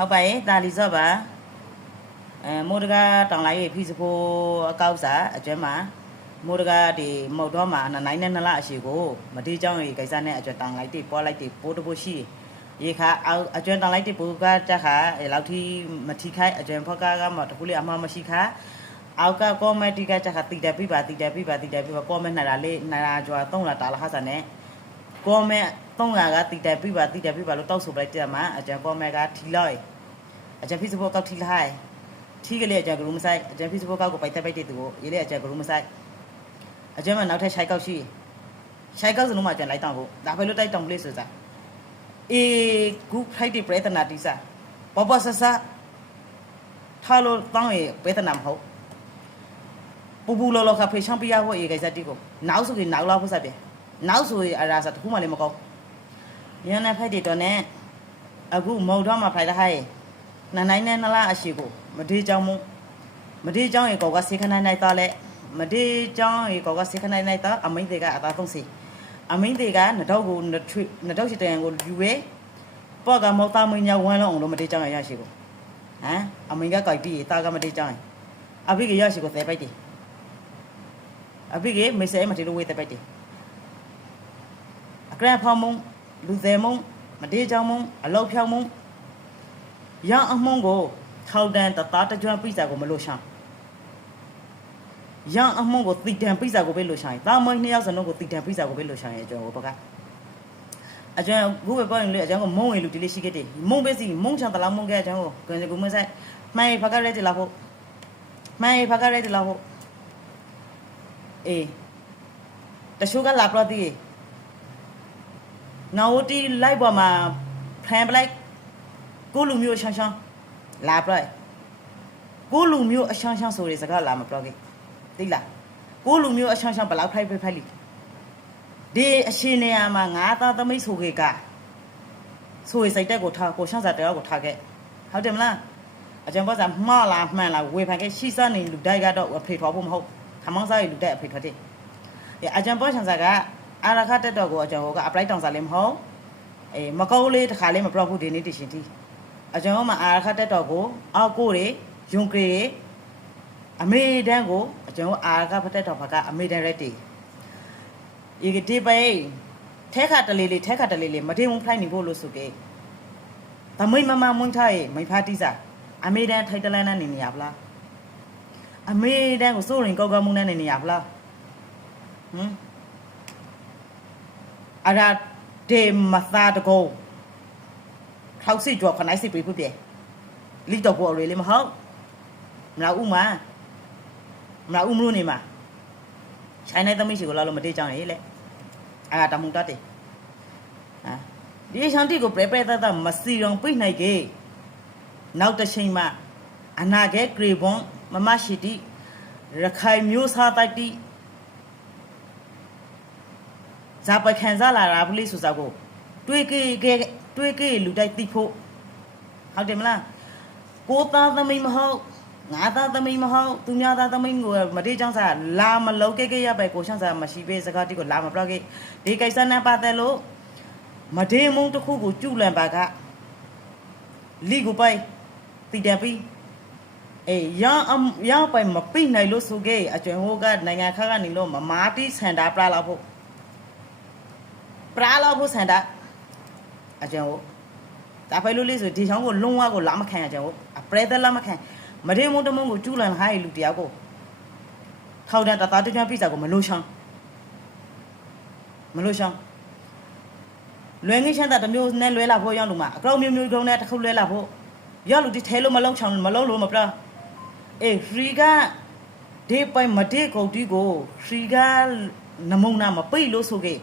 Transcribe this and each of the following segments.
ဟုတ်ပါရဲ့ဒါလီစော့ပါမိုးတကားတောင်လိုက်ရေးဖီစဖိုအကောက်စာအကျွမ်းမှာမိုးတကားဒီမုတ်တော့မှာနိုင်နဲ့2လအရှိကိုမတိเจ้าရေကိစ္စနဲ့အကျွမ်းတောင်လိုက်တိပေါ်လိုက်တိပိုးတပိုးရှိရေခါအကျွမ်းတောင်လိုက်တိပိုးကတက်ခါလောက်ထိမထိခိုက်အကျွမ်းဖောက်ကားကမှတခုလေးအမှားမရှိခါအောက်ကကောမတီကတက်ခါတိတက်ပြပါကောမနာလေးနာကြွာ3လတာလာဟာစနဲ့ကောမ300ကတိတက်ပြပါလို့တောက်ဆိုပလိုက်တက်မှာအကျွမ်းကောမကထီလိုက်အကျွမ်းဖီစဖိုကောက်ထီလိုက်ထီကလေးအကျကရုံးမဆိုင်အကျဖီစဖိုကောက်ကိုပိုက်တက်ပိုက်တဲ့သူကိုရေးလေအကျကရုံးမဆိုင်အကျမနောက်ထပ်ရှိုက်ကောက်ရှိရှိုက်ကောက်စလုံးမှာကျန်လိုက်တောင်းဖို့ဒါပဲလို့တိုက်တောင်းပလေးဆိုစားအေဂူဖိုက်တဲ့ပြဿနာတိစားပဆဆထားလို့တောင်းရပြဿနာမဟုတ်ပူလောခဖေးချန်ပီယာဟိုအေကိစ္စတိကိုနောက်ဆိုရင်နောက်လာဖို့စပြနောက်ဆိုရင်အရာစားတခုမှလည်းမကောင်းရန်နေဖိုက်တဲ့တော့နဲ့အခုမုံတော့မှာဖိုက်တဲ့ဟဲ့နိုင်နဲ့2လအရှိကိုမဒီကြောင့်ရေကောကစေခနိုင်နိုင်တော့လေမဒီကြောင့်ရေကောကစေခနိုင်နိုင်တော့အမိန်တွေကအသာဆုံးစီအမိန်တွေကနှတော့ကိုနှတော့ရှိတဲ့ကိုယူဝဲပေါ့ကမောက်သားမင်းညာဝမ်းလုံးအောင်လို့မဒီကြောင့်ရရှိကိုဟမ်အမိန်ကကြိုက်ပြီးတာကမဒီကြောင့်အဖိကရရှိကိုသေပိုက်တယ်အဖိကမေဆဲမတီလိုဝဲသေပိုက်တယ်အကရဖောင်းမုံလူသေးမုံမဒီကြောင့်မုံအလောက်ဖြောင်းမုံရအမုံကိုထောက်တန်တသားတကြွပိစာကိုမလို့ရှောင်းရအမုံကိုတိတန်ပိစာကိုပဲလို့ရှောင်းတာမွေး2ယောက်စလုံးကိုတိတန်ပိစာကိုပဲလို့ရှောင်းရဲ့အကျော်ကိုဘကအကျော်ကိုပဲပေါ်ရင်လေအကျော်ကိုမုံဝင်လူဒီလေးရှိခဲ့တယ်မုံပဲစီမုံချန်တလားမုံခဲ့အကျော်ကိုကွန်စကူမဆိုင်မိုင်ဖကရဲတလာဖို့အေးတချို့ကလာပလို့တီးနော်တီလိုက်ပေါ်မှာဖန်ပလိုက်ကိုလူမျိုးရှောင်းလာပလိုက်ကိုလူမျိုးအရှောင်းဆိုတဲ့စကားလာမပြောခဲ့သိလားကိုလူမျိုးအရှောင်းဘလောက်ဖိုက်လိဒီအရှင်နေရာမှာငါသားသမိတ်ဆိုခဲ့ကဆိုရစိတ်တက်ကိုထားကိုရှောင်းစားတရားကိုထားခဲ့ဟုတ်တယ်မလားအကျံပေါ်စားမှားလားမှန်လားဝေဖန်ခဲ့ရှိစနေလူတိုက်ကတော့အဖေထွားဖို့မဟုတ်ခမောင်းစားရလူတိုက်အဖေထွားတယ်အကျံပေါ်ရှောင်းစားကအာရခတက်တော့ကိုအကျံဟိုကအပလိုက်တောင်စားလည်းမဟုတ်အေးမကောင်းလေးတစ်ခါလေးမပြောဘူးဒီနေ့တရှင်တီအကျွန်တော်မှအာခတ်တက်တော့ကိုအောက်ကိုတွေယွန်ကရီအမေတန်းကိုအကျွန်တော်အာခတ်ဖတက်တော့ဘကအမေတန်းရက်တီဤကတိပဲထဲခါတလေးမတင်ဝင်ဖိုင်နေဖို့လို့ဆိုကေတမိတ်မမမွန်းထားရေမိဖာတိစာအမေတန်းထိုက်တလန်းနဲ့နေရပလားအမေတန်းကိုစိုးရင်ကောက်ကောက်မှုနဲ့နေရပလားအရာဒေမသာတကောထောက်စီကြောခနိုင်စီပြပြပြလီတော့ပေါ်လေမဟုတ်မလားဥမလို့နေမှာချိုင်းနေသမီးရှိကိုလာလို့မတေးကြောင်းလေအာတမှုတတ်တယ်ဟာဒီရှန်တီကိုပြတမစီရောင်ပြိနိုင်ကေနောက်တစ်ချိန်မှာအနာကဲဂရေဘွန်မမရှိတိရခိုင်မျိုးစားတိုက်တိဇာပခန်စားလာတာပလိဆိုစားကိုတွေးကေလူတိုက်တိဖို့ဟုတ်တယ်မလားကိုသားသမီးမဟုတ်ငါသားသမီးမဟုတ်သူများသားသမီးကိုမတေးချောင်းစားလာမလုံးကေရပဲကိုရှောင်းစားမရှိပဲစကားတိကိုလာမပြောကေဒီကိစ္စနဲ့ပတ်သက်လို့မတေးမုံတစ်ခုကိုကျူလန်ပါကလီကိုပိုင်တည်တယ်ပြီးအေးရပိုင်မပိနိုင်လို့ဆိုကေအကျွမ်းဟိုကနိုင်ငံခါကနေလို့မမာတိစန္ဒာပရာလာဖို့စန္ဒာအကျံကိုဒါဖဲလို့လေးဆိုဒီချောင်းကိုလုံးဝကိုလာမခံရကြဘူးအပရဲသက်လာမခံမထေမုံတမုံကိုကျူးလန်ဟိုင်းလူတရားကိုထောက်တတသားတကြွပြစာကိုမလို့ရှောင်းလွယ်ငိရှမ်းတာတမျိုးနဲ့လွဲလာဖို့ရောက်လို့မှာအကောက်မျိုးကုန်းနဲ့တစ်ခုလွဲလာဖို့ရောက်လို့ဒီထဲလို့မလုံးချောင်းမလုံးလို့မပြအေးဖရီကဒီပိုင်မတေကုန်တီကိုဖရီကနမုံနာမပိတ်လို့ဆိုကေ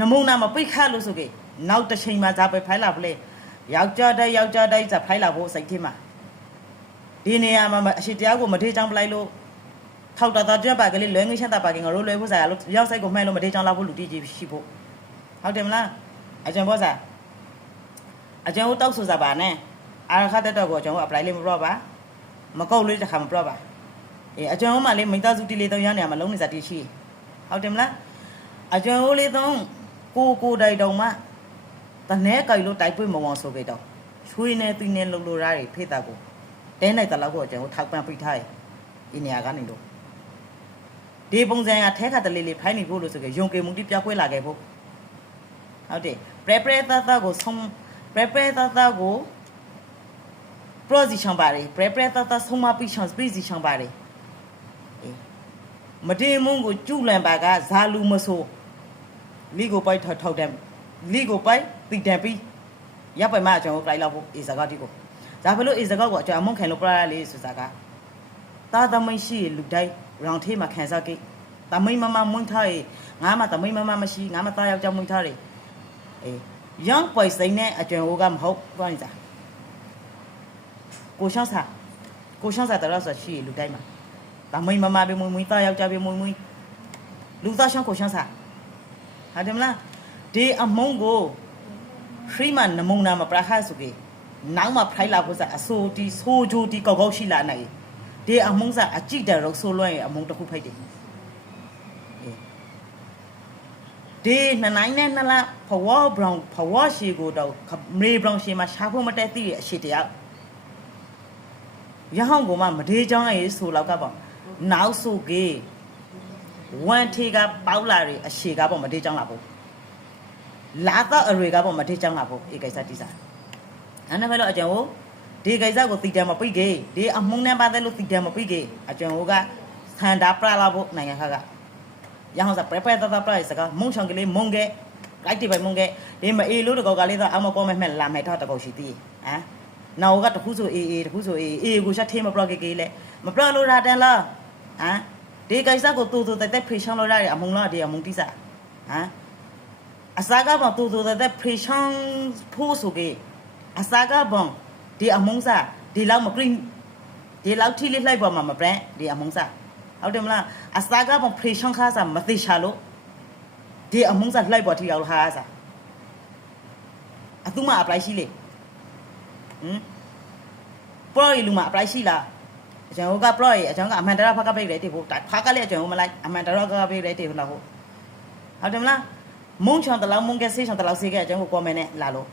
နမုံနာမပိတ်ခတ်လို့ဆိုကေနောက်တစ်ချိန်မှာဇာပဲဖိုင်လာပလေယောက်ျားတိုင်းဇာဖိုင်လာဖို့စိတ်ထဲမှာဒီနေရာမှာအရှိတရားကိုမထေးချောင်းပလိုက်လို့ထောက်တာကြွပါကလေးလွယ်ငိရှမ်းတာပါကငါတို့လွယ်ဖို့စားရလို့ရောက်ဆိုင်ကိုမှန်လို့မထေးချောင်းလာဖို့လူတီးကြီးရှိဖို့ဟုတ်တယ်မလားအကျံဘောစားအကျံကိုတောက်ဆိုစားပါနဲ့အာခတ်တက်တော့ကိုအကျံကိုအပလိုက်လေးမပြောပါမကုတ်လေးတစ်ခါမပြောပါအေးအကျံဟိုမှလေးမိသားစုတီလေးတော့ရနေရမှာလုံးနေစားတီရှိဟုတ်တယ်မလားအကျံဟိုလေးတော့ကိုတိုက်တော့မှတနဲကြိုက်လို့တိုက်ပွေမဝအောင်ဆိုကြတော့ ဆွေးနေသိနေလုံလို့ရတယ်ဖေးတာကိုတဲနိုင်တလောက်ကိုကျွန်တော်ထောက်ပံ့ပေးထားတယ်ဒီနေရာကနေလို့ဒီပုံစံကထဲခါတလေးလေးဖိုင်းနေဖို့လို့ဆိုကြရုံကေမှုတိပြောက်ကွဲလာခဲ့ဖို့ဟုတ်တယ်ပရတာကိုဆုံးပရတာကို position ပါတယ်ပရတာဆုံးမပြီး chance position ပါတယ်မတင်မုံကိုကျူလန်ပါကဇာလူမဆိုလီကိုပိုက်ထောက်တယ်လီကိုပိုက်တိတန်ပြီးရပ်ပိုင်မှာကျွန်တော်ပြလိုက်လောက်ဖို့အေစကားဒီကိုဒါဖလို့အေစကားကိုကျွန်တော်အမုန်းခံလို့ပြရလေးဆိုတာကတာသမင်းရှိလူတိုင်းရောင်သေးမှာခံစားကိသမင်းမမမွန်းထားရေငါမှသမင်းမမမရှိငါမှတာယောက်ျားမွန်းထားရေအေးရောင်ပိုက်စိမ့်နဲ့အကျွမ်းဟိုကမဟုတ်သွားနေစားကိုရှောင်းစာတရဆိုရှိလူတိုင်းမှာသမင်းမမပဲမွန်းတာယောက်ျားပဲမွန်းလူသားရှောင်းကိုရှောင်းစာဟာတယ်မလားဒီအမုန်းကိုခရီးမနမုံနာမပရခါစုကေနောက်မှဖိုင်လာဖို့စအဆိုတီဆိုဂျိုတီကောက်ကောက်ရှိလာနိုင်ဒီအမုန်းစာအကြည့်တယ်လို့ဆိုလွှဲအမုန်းတစ်ခုဖိုက်တယ်ဒီနိုင်နဲ့နလာဖဝါဘရောင်ဖဝါရှီကိုတော့မေဘရောင်ရှီမှာရှာဖို့မတက်သေးတဲ့အရှိတရားရဟောင်းကိုမှမဒေးချောင်းရေးဆိုလောက်ကပေါ့နောက်ဆိုကေဝန်ထေကပေါက်လာရအရှိကပေါ့မဒေးချောင်းလာဖို့လာတော့အရွေကပေါ့မထေးချောင်းလာဖို့ဧကိစ္စတိစားအဲ့ဒါပဲလို့အကျဉ်းဟိုဒီကိစ္စကိုတည်တယ်မပိတ်ကေဒီအမုန်းနဲ့ပါတယ်လို့တည်တယ်မပိတ်ကေအကျဉ်းဟိုကဆန္ဒပြလာဖို့နိုင်ငံခါကရအောင်စားပရပရတတပရစကမုံချောင်းကလေးမုံကေလိုက်တိပဲမုံကေဒီမအေလို့တကောကလေးတော့အမကောမဲ့မဲ့လာမဲ့တော့တကောရှိသေးဟမ်နောက်ကတခုဆိုအေတခုဆိုအေကိုရှက်သေးမပရကေလေမပရလို့ရတဲ့လားဟမ်ဒီကိစ္စကိုတူတဲ့ဖေရှောင်းလို့ရတယ်အမုန်းလားဒီအမုန်းတိစားဟမ်အစားကဘောတူတဲ့ဖေရှောင်းဖို့ဆိုကေအစားကဘောဒီအမုန်းစားဒီလောက်မကရင်ဒီလောက်ထိလေးလိုက်ပေါ်မှာမပရန်ဒီအမုန်းစားဟုတ်တယ်မလားအစားကဘောဖေရှောင်းခါစားမသိချလို့ဒီအမုန်းစားလိုက်ပေါ်ထိရောက်ဟာစားအတူမအပလိုက်ရှိလေပရိုလူမအပလိုက်ရှိလားအကျွန်တော်ကပရိုအကျွန်တော်ကအမန်တရာဖက်ကပိတ်တယ်တိဖို့ဖက်ကလည်းအကျွန်တော်မလိုက်အမန်တရာကပိတ်တယ်တိဖို့လားဟုတ်တယ်မလားမုံချောင်းတလောက်မုံကဆေးချောင်းတလောက်ဆေးကအကျွန်တော်ကွန်မန့်နဲ့လာလို့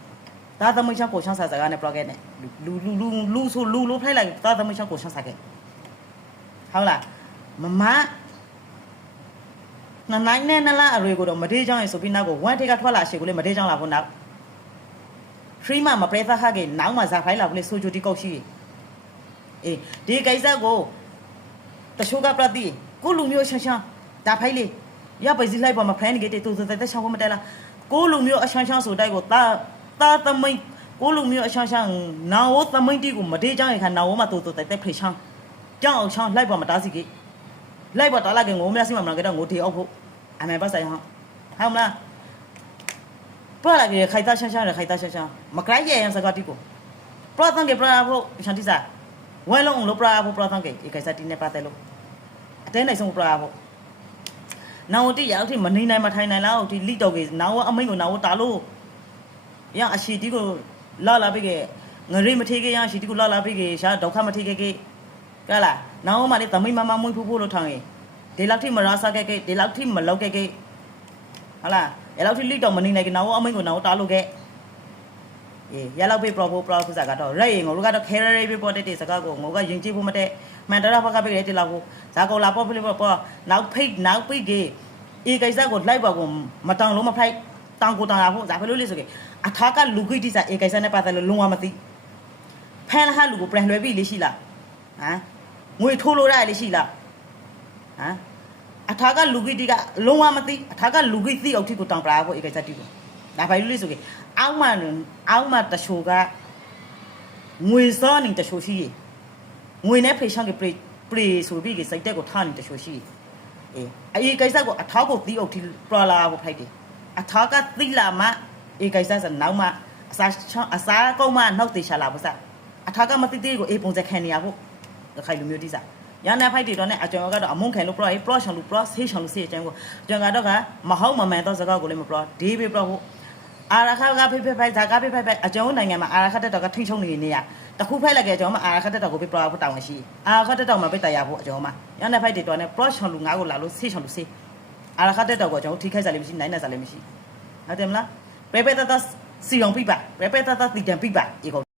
ဒါသမီးချောင်းကိုချောင်းစာစကားနဲ့ project နဲ့လူဆိုလူဖိုက်လိုက်ဒါသမီးချောင်းကိုချောင်းစာခဲ့ဟုတ်လားမနိုင်နဲ့နလားအရွေကိုတော့မဒေးချောင်းရေဆိုပြီးနောက်ကိုဝမ်ထေကထွက်လာရှေကိုလေမဒေးချောင်းလာဖို့နောက်ခရီးမပရိသတ်ခကေနောက်မှဇာဖိုင်လာဖို့လေဆိုဂျိုတီကောက်ရှိအေးဒီကိစ္စကိုတချို့ကပြတိကိုလူမျိုးရှန်းရှန်းဒါဖိုင်လေရပါစီလိုက်ပါမဖန်နေကြတဲ့တူတဲ့ချောင်းကိုမတဲလားကိုလူမျိုးအရှန်းရှန်းဆိုတိုက်ကိုတာသမင်းကိုလူမျိုးအရှန်းရှန်းနာဝသမင်းတီကိုမဒေးချောင်းရခါနာဝမတူတဲ့ဖေချောင်းကြောင်းအောင်ချောင်းလိုက်ပါမတားစီကေလိုက်ပါတားလာကငိုမရစီမမနာကြတော့ငိုတေအောက်ဖို့အမေပတ်ဆိုင်ဟောဟုတ်မလားပလာကေခိုင်တာရှန်းရှန်းရခိုင်တာရှန်းရှန်းမကြိုက်ရရင်စကားတီကိုပရသန်ကေပရာဖို့ရှန်တီစာဝဲလုံးလို့ပရာဖို့ပရသန်ကေဒီကိစ္စတီနေပါတယ်လို့အတဲနိုင်ဆုံးပရာဖို့နောင်တိရောက်တိမနေနိုင်မထိုင်နိုင်လားဒီလိတော့ကေနောင်အမိန်ကိုနောင်တာလို့ရအရှိတီကိုလာပိကေငရိမထေကေရအရှိတီကိုလာပိကေရှာဒုက္ခမထေကေကေကလာနောင်မလေးသမိမမမွေးဖို့လို့ထောင်းရင်ဒီလောက်ထိမရာစားကေဒီလောက်ထိမလောက်ကေဟလာရလောက်ထိလိတော့မနေနိုင်ကေနောင်အမိန်ကိုနောင်တာလို့ကေအေးရလောက်ပိပရဖို့စကားတော့ရဲငိုတို့ကတော့ခဲရဲပိပေါ်တဲ့စကားကိုငိုကယဉ်ကျေးဖို့မတဲ့မန်တရာဘကပိကေတိလောက်ကိုဇာကောလာပေါ်ဖိပေါ်နောက်ပိကေအေကိစ္စကိုလိုက်ပါကိုမတောင်လုံးမဖိုက်တောင်ကိုတောင်ရဖို့ဇာဖလို့လေးဆိုကေအထာကလူခိတိစာအေကိစ္စနဲ့ပတ်သက်လို့လုံးဝမသိဖန်ဟာလူကိုပြန်လွှဲပြီးလေးရှိလားဟမ်ငွေထိုးလို့ရတယ်လေးရှိလားဟမ်အထာကလူခိတိကလုံးဝမသိအထာကလူခိသိအောင်ထိကိုတောင်ပလာဖို့အေကိစ္စတိကိုဒါဖိုင်လို့လေးဆိုကေအောက်မှတချို့ကငွေစောနေတချို့ရှိငွေနဲ့ဖေရှောင်းကေပရီဆိုပြီးကေစိတ်တက်ကိုထားနေတချို့ရှိအေကိစ္စကိုအထောက်ကိုတီးအုပ်ထိပလာဖို့ဖိုက်တယ်အထောက်ကတိလာမအေကိစ္စဆိုနောက်မှအစားကုန်းမှနောက်တေချာလာဖို့စအထောက်ကမတိတိကိုအေပုံစံခံနေရဖို့ခိုင်လူမျိုးတိစားရန်နာဖိုက်တီတော့နဲ့အကျော်ကတော့အမုန်းခံလို့ပရောရှောင်းလို့ဆေးရှောင်းလို့ဆေးအကျန်းကိုကျော်ကတော့ကမဟုတ်မမှန်တော့စကားကိုလည်းမပရောဒီဘေပရောဖို့အာရခကဖိဖိဇာကဖိဖိအကျော်နိုင်ငံမှာအာရခတက်တော့ကထိချုံနေရတခုဖိုက်လိုက်ကြကျွန်တော်မအာရခတက်တော့ကိုပြပရောဖို့တောင်းရှိအာရခတက်တော့မှာပြတရဖို့အကျော်မှာရန်နာဖိုက်တီတော့နဲ့ပရောရှောင်းလို့ငါကိုလာလို့ဆေးရှောင်းလို့ဆေးအာရခတက်တော့ကိုကျွန်တော်ထိခိုက်စားလည်းမရှိနိုင်နိုင်စားလည်းမရှိဟုတ်တယ်မလားပရပတတစီအောင်ပြပါပရပတတတီတံပြပါ